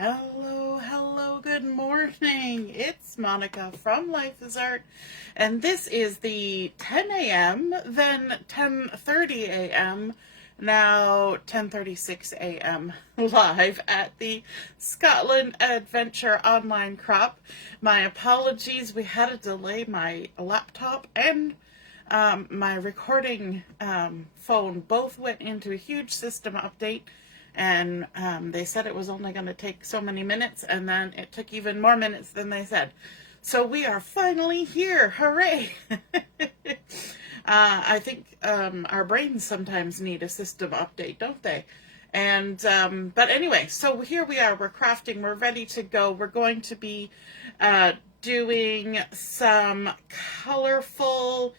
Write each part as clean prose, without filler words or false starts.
Hello, hello, good morning. It's Monica from Life is Art, and this is the 10 a.m., then 10:30 a.m., now 10:36 a.m. live at the Scotland Adventure online crop. My apologies, we had to delay my laptop and my recording phone both went into a huge system update, and they said it was only going to take so many minutes, and then it took even more minutes than they said. So we are finally here. Hooray! I think our brains sometimes need a system update, don't they? And but anyway, so here we are. We're crafting. We're ready to go. We're going to be doing some colorful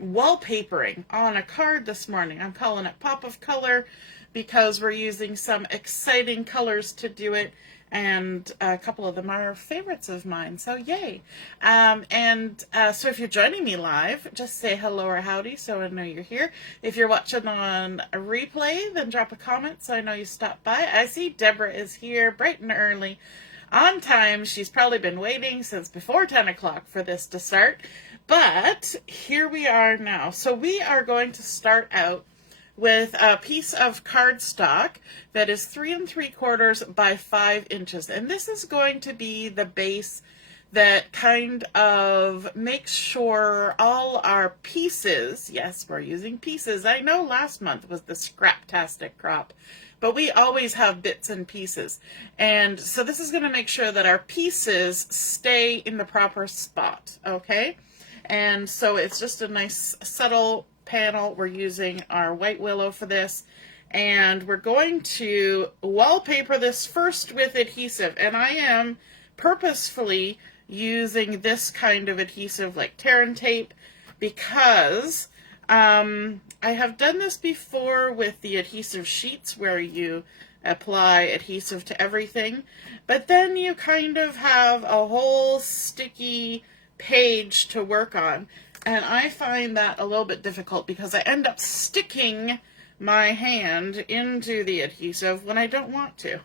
wallpapering on a card this morning. I'm calling it Pop of Color because we're using some exciting colors to do it, and a couple of them are favorites of mine, so yay. So if you're joining me live, just say hello or howdy so I know you're here. If you're watching on a replay, then drop a comment so I know you stopped by. I see Deborah is here bright and early on time. She's probably been waiting since before 10 o'clock for this to start. But here we are now. So we are going to start out with a piece of cardstock that is 3 3/4 by 5 inches. And this is going to be the base that kind of makes sure all our pieces, yes, we're using pieces. I know last month was the Scraptastic crop, but we always have bits and pieces. And so this is going to make sure that our pieces stay in the proper spot, okay? And so it's just a nice subtle panel. We're using our white willow for this, and we're going to wallpaper this first with adhesive. And I am purposefully using this kind of adhesive like tear and tape because I have done this before with the adhesive sheets where you apply adhesive to everything, but then you kind of have a whole sticky page to work on, and I find that a little bit difficult because I end up sticking my hand into the adhesive when I don't want to,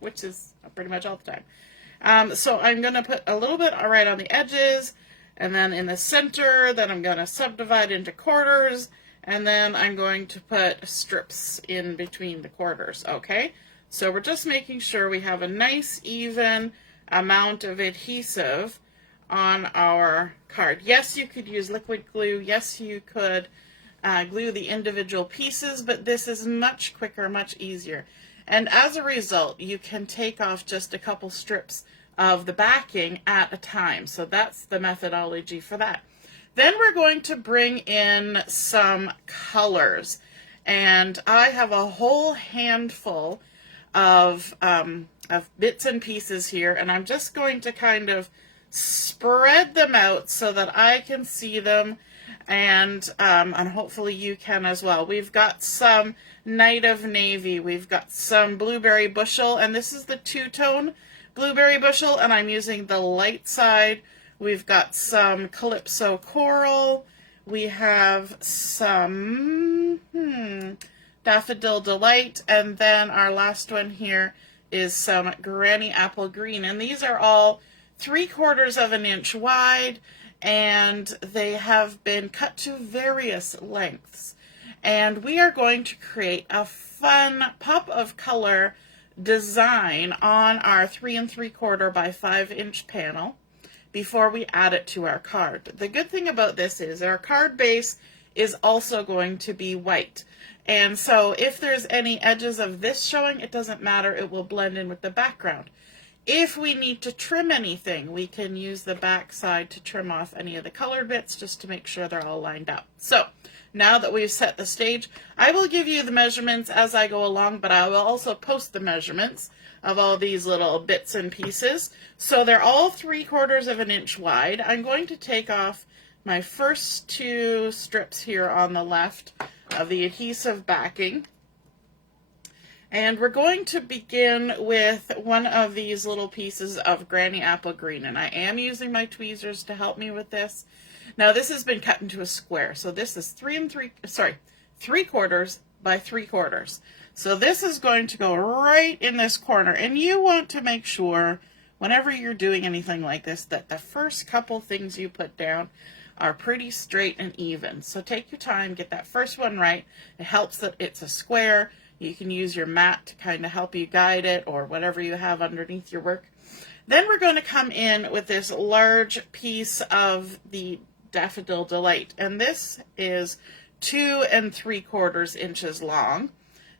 which is pretty much all the time. So I'm going to put a little bit right on the edges, and then in the center, then I'm going to subdivide into quarters, and then I'm going to put strips in between the quarters, okay? So we're just making sure we have a nice even amount of adhesive on our card. Yes, you could use liquid glue. Yes, you could glue the individual pieces, but this is much quicker, much easier. And as a result, you can take off just a couple strips of the backing at a time. So that's the methodology for that. Then we're going to bring in some colors. And I have a whole handful of bits and pieces here, and I'm just going to kind of spread them out so that I can see them, and hopefully you can as well. We've got some Night of Navy, we've got some Blueberry Bushel, and this is the two-tone Blueberry Bushel, and I'm using the light side. We've got some Calypso Coral, we have some Daffodil Delight, and then our last one here is some Granny Apple Green, and these are all 3/4 of an inch wide, and they have been cut to various lengths. And we are going to create a fun pop of color design on our 3 3/4 by 5 inch panel before we add it to our card. The good thing about this is our card base is also going to be white. And so if there's any edges of this showing, it doesn't matter, it will blend in with the background. If we need to trim anything, we can use the back side to trim off any of the colored bits just to make sure they're all lined up. So now that we've set the stage, I will give you the measurements as I go along, but I will also post the measurements of all these little bits and pieces. So they're all 3/4 of an inch wide. I'm going to take off my first 2 strips here on the left of the adhesive backing. And we're going to begin with one of these little pieces of Granny Apple Green. And I am using my tweezers to help me with this. Now this has been cut into a square. So this is 3 3/4 by 3/4. So this is going to go right in this corner, and you want to make sure whenever you're doing anything like this that the first couple things you put down are pretty straight and even. So take your time, get that first one right. It helps that it's a square. You can use your mat to kind of help you guide it, or whatever you have underneath your work. Then we're going to come in with this large piece of the Daffodil Delight, and this is 2 3/4 inches long.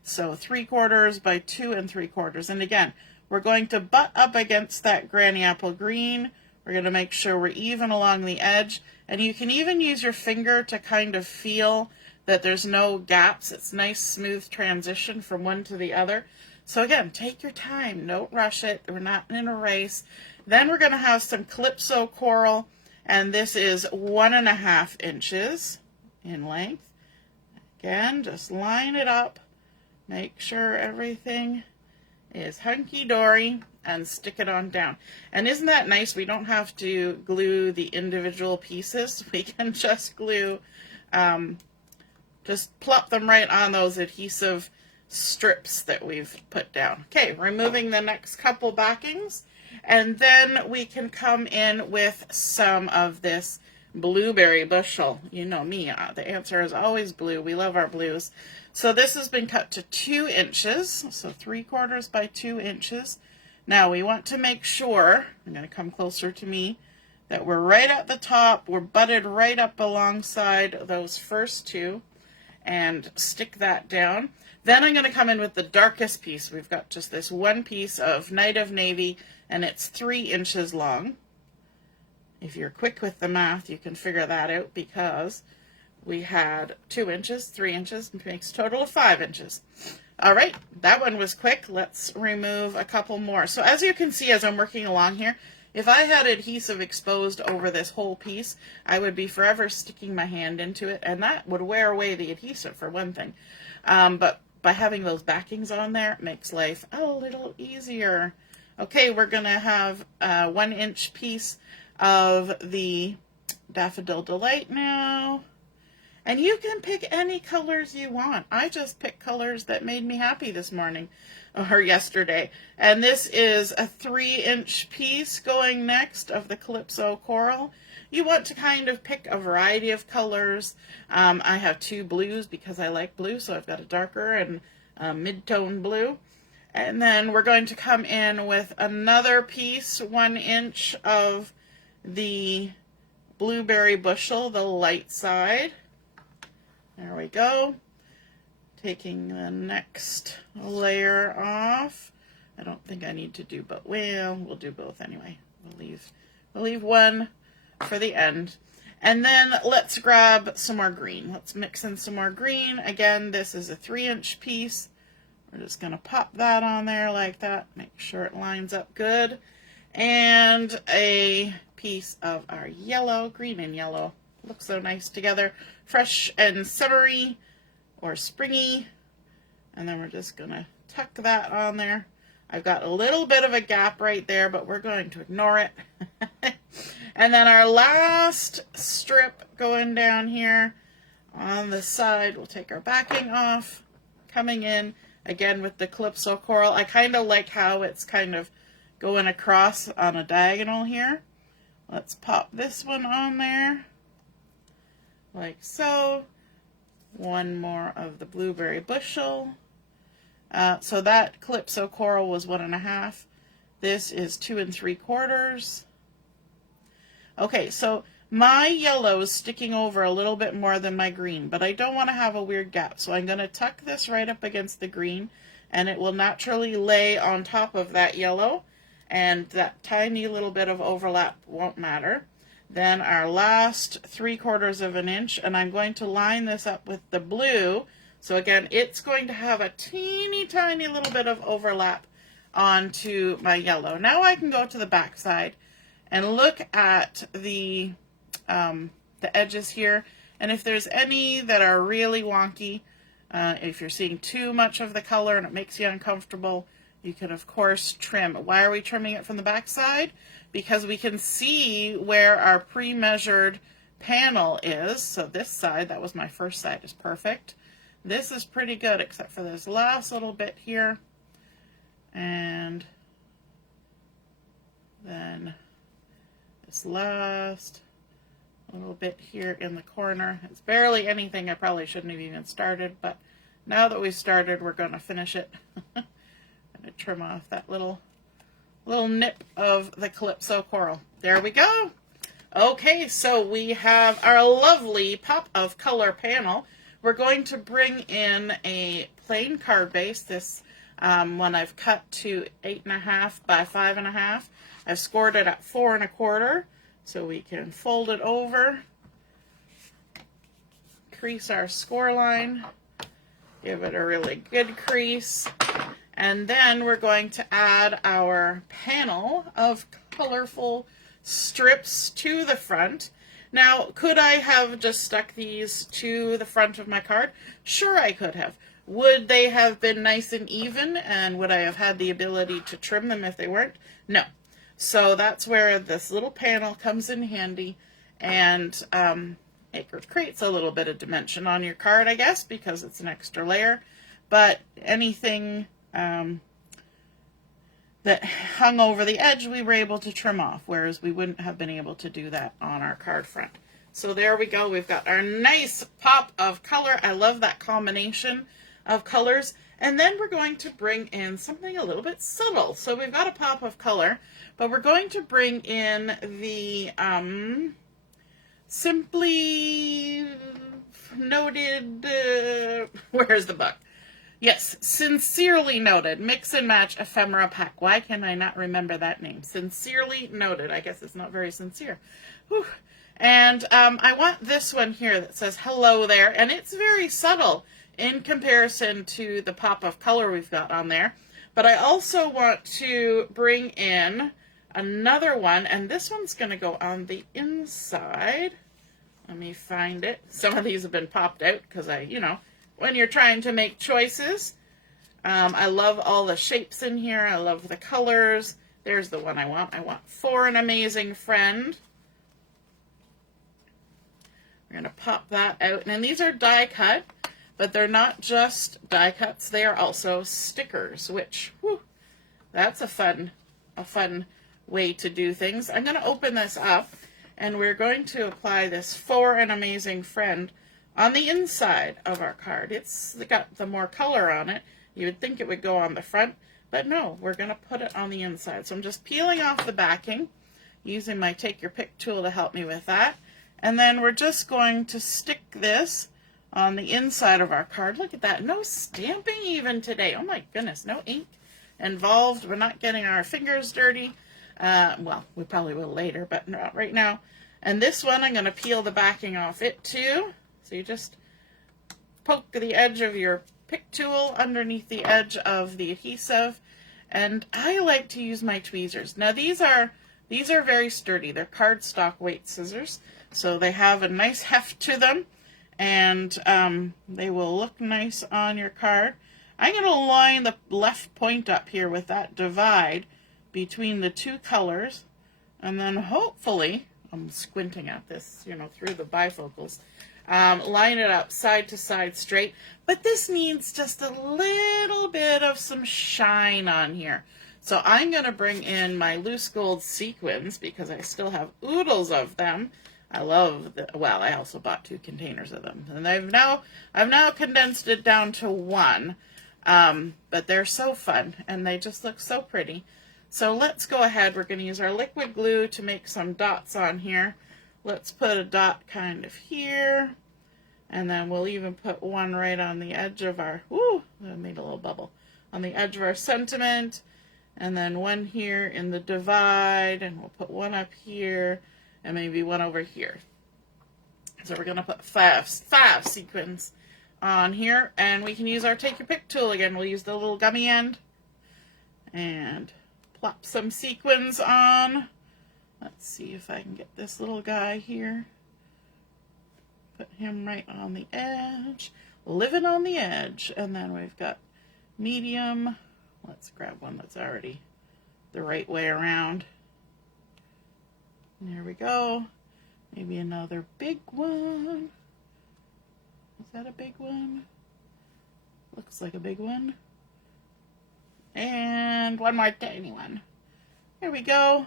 So 3/4 by 2 3/4. And again, we're going to butt up against that granny apple green. We're going to make sure we're even along the edge. And you can even use your finger to kind of feel that there's no gaps. It's nice, smooth transition from one to the other. So again, take your time. Don't rush it. We're not in a race. Then we're going to have some Calypso Coral. And this is 1.5 inches in length. Again, just line it up. Make sure everything is hunky-dory and stick it on down. And isn't that nice? We don't have to glue the individual pieces. We can just glue, just plop them right on those adhesive strips that we've put down. Okay, removing the next couple backings. And then we can come in with some of this blueberry bushel. You know me, the answer is always blue. We love our blues. So this has been cut to 2 inches, so 3/4 by 2 inches. Now we want to make sure, I'm going to come closer to me, that we're right at the top, we're butted right up alongside those first two, and stick that down. Then I'm going to come in with the darkest piece. We've got just this one piece of Night of Navy, and it's 3 inches long. If you're quick with the math, you can figure that out, because we had 2 inches, 3 inches, makes a total of 5 inches. All right, that one was quick. Let's remove a couple more. So as you can see, as I'm working along here, if I had adhesive exposed over this whole piece, I would be forever sticking my hand into it, and that would wear away the adhesive for one thing. But by having those backings on there, it makes life a little easier. Okay, we're going to have a 1 inch piece of the Daffodil Delight now. And you can pick any colors you want. I just picked colors that made me happy this morning or yesterday. And this is a 3 inch piece going next of the Calypso Coral. You want to kind of pick a variety of colors. I have 2 blues because I like blue, so I've got a darker and a mid-tone blue. And then we're going to come in with another piece, 1 inch of the Blueberry Bushel, the light side. There we go. Taking the next layer off. I don't think I need to do both. Well, we'll do both anyway. We'll leave one for the end. And then let's grab some more green. Let's mix in some more green. Again, this is a 3 inch piece. We're just going to pop that on there like that. Make sure it lines up good. And a piece of our yellow, green and yellow. Looks so nice together. Fresh and summery or springy. And then we're just going to tuck that on there. I've got a little bit of a gap right there, but we're going to ignore it. And then our last strip going down here on the side, we'll take our backing off, coming in again with the Calypso Coral. I kind of like how it's kind of going across on a diagonal here. Let's pop this one on there, like so. One more of the Blueberry Bushel. So that Calypso Coral was 1.5. This is 2 3/4. Okay, so my yellow is sticking over a little bit more than my green, but I don't want to have a weird gap. So I'm going to tuck this right up against the green, and it will naturally lay on top of that yellow, and that tiny little bit of overlap won't matter. Then our last 3/4 of an inch, and I'm going to line this up with the blue. So again, it's going to have a teeny tiny little bit of overlap onto my yellow. Now I can go to the back side and look at the edges here. And if there's any that are really wonky, if you're seeing too much of the color and it makes you uncomfortable, you can of course trim. Why are we trimming it from the back side? Because we can see where our pre-measured panel is. So this side, that was my first side, is perfect. This is pretty good, except for this last little bit here. And then this last little bit here in the corner. It's barely anything. I probably shouldn't have even started, but now that we've started, we're going to finish it. I'm going to trim off that little nip of the Calypso Coral. There we go. Okay, so we have our lovely pop of color panel. We're going to bring in a plain card base. This one I've cut to 8.5 by 5.5. I've scored it at 4 1/4, so we can fold it over, crease our score line, give it a really good crease, and then we're going to add our panel of colorful strips to the front. Now, could I have just stuck these to the front of my card? Sure, I could have. Would they have been nice and even, and would I have had the ability to trim them if they weren't? No. So that's where this little panel comes in handy, and it creates a little bit of dimension on your card, I guess, because it's an extra layer. But anything that hung over the edge, we were able to trim off, whereas we wouldn't have been able to do that on our card front. So there we go. We've got our nice pop of color. I love that combination of colors. And then we're going to bring in something a little bit subtle. So we've got a pop of color, but we're going to bring in the Simply Noted, where's the book? Yes, Sincerely Noted Mix and Match Ephemera Pack. Why can I not remember that name? Sincerely Noted. I guess it's not very sincere. Whew. And I want this one here that says hello there, and it's very subtle in comparison to the pop of color we've got on there. But I also want to bring in another one, and this one's going to go on the inside. Let me find it. Some of these have been popped out because when you're trying to make choices. I love all the shapes in here. I love the colors. There's the one I want. I want For an Amazing Friend. We're going to pop that out. And these are die cut, but they're not just die cuts. They are also stickers, which, whew, that's a fun way to do things. I'm going to open this up, and we're going to apply this For an Amazing Friend on the inside of our card. It's got the more color on it. You would think it would go on the front, but no, we're going to put it on the inside. So I'm just peeling off the backing, using my Take Your Pick tool to help me with that. And then we're just going to stick this on the inside of our card. Look at that. No stamping even today. Oh my goodness, no ink involved. We're not getting our fingers dirty. Well, we probably will later, but not right now. And this one, I'm going to peel the backing off it too. So you just poke the edge of your pick tool underneath the edge of the adhesive. And I like to use my tweezers. Now these are very sturdy. They're cardstock weight scissors. So they have a nice heft to them. And they will look nice on your card. I'm going to line the left point up here with that divide between the two colors. And then hopefully, I'm squinting at this, through the bifocals. Line it up side to side straight, but this needs just a little bit of some shine on here. So I'm going to bring in my loose gold sequins because I still have oodles of them. I love I also bought 2 containers of them, and I've now condensed it down to 1. But they're so fun and they just look so pretty. So let's go ahead. We're going to use our liquid glue to make some dots on here. Let's put a dot kind of here, and then we'll even put one right on the edge of our, I made a little bubble, on the edge of our sentiment, and then one here in the divide, and we'll put one up here, and maybe one over here. So we're going to put five sequins on here, and we can use our Take Your Pick tool again. We'll use the little gummy end, and plop some sequins on. Let's see if I can get this little guy here. Put him right on the edge. Living on the edge. And then we've got medium. Let's grab one that's already the right way around. There we go. Maybe another big one. Is that a big one? Looks like a big one. And one more tiny one. Here we go.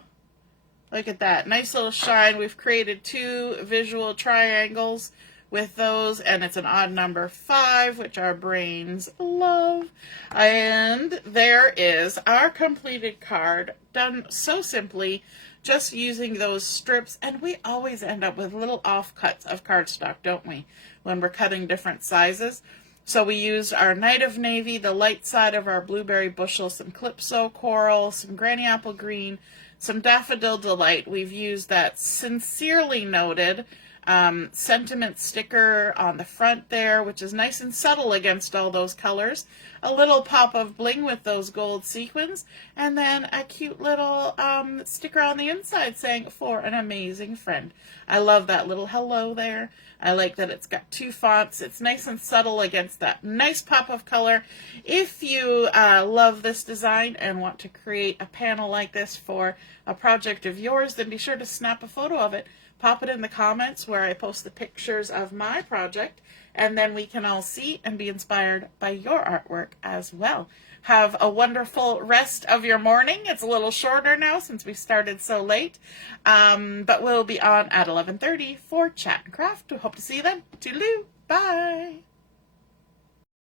Look at that. Nice little shine. We've created 2 visual triangles with those, and it's an odd number 5, which our brains love. And there is our completed card, done so simply, just using those strips. And we always end up with little offcuts of cardstock, don't we, when we're cutting different sizes. So we used our Night of Navy, the light side of our Blueberry Bushel, some Calypso Coral, some Granny Apple Green, some Daffodil Delight. We've used that Sincerely Noted sentiment sticker on the front there, which is nice and subtle against all those colors. A little pop of bling with those gold sequins, and then a cute little sticker on the inside saying, "For an amazing friend." I love that little hello there. I like that it's got 2 fonts. It's nice and subtle against that nice pop of color. If you love this design and want to create a panel like this for a project of yours, then be sure to snap a photo of it. Pop it in the comments where I post the pictures of my project, and then we can all see and be inspired by your artwork as well. Have a wonderful rest of your morning. It's a little shorter now since we started so late, but we'll be on at 11:30 for Chat and Craft. We hope to see you then. Toodaloo. Bye.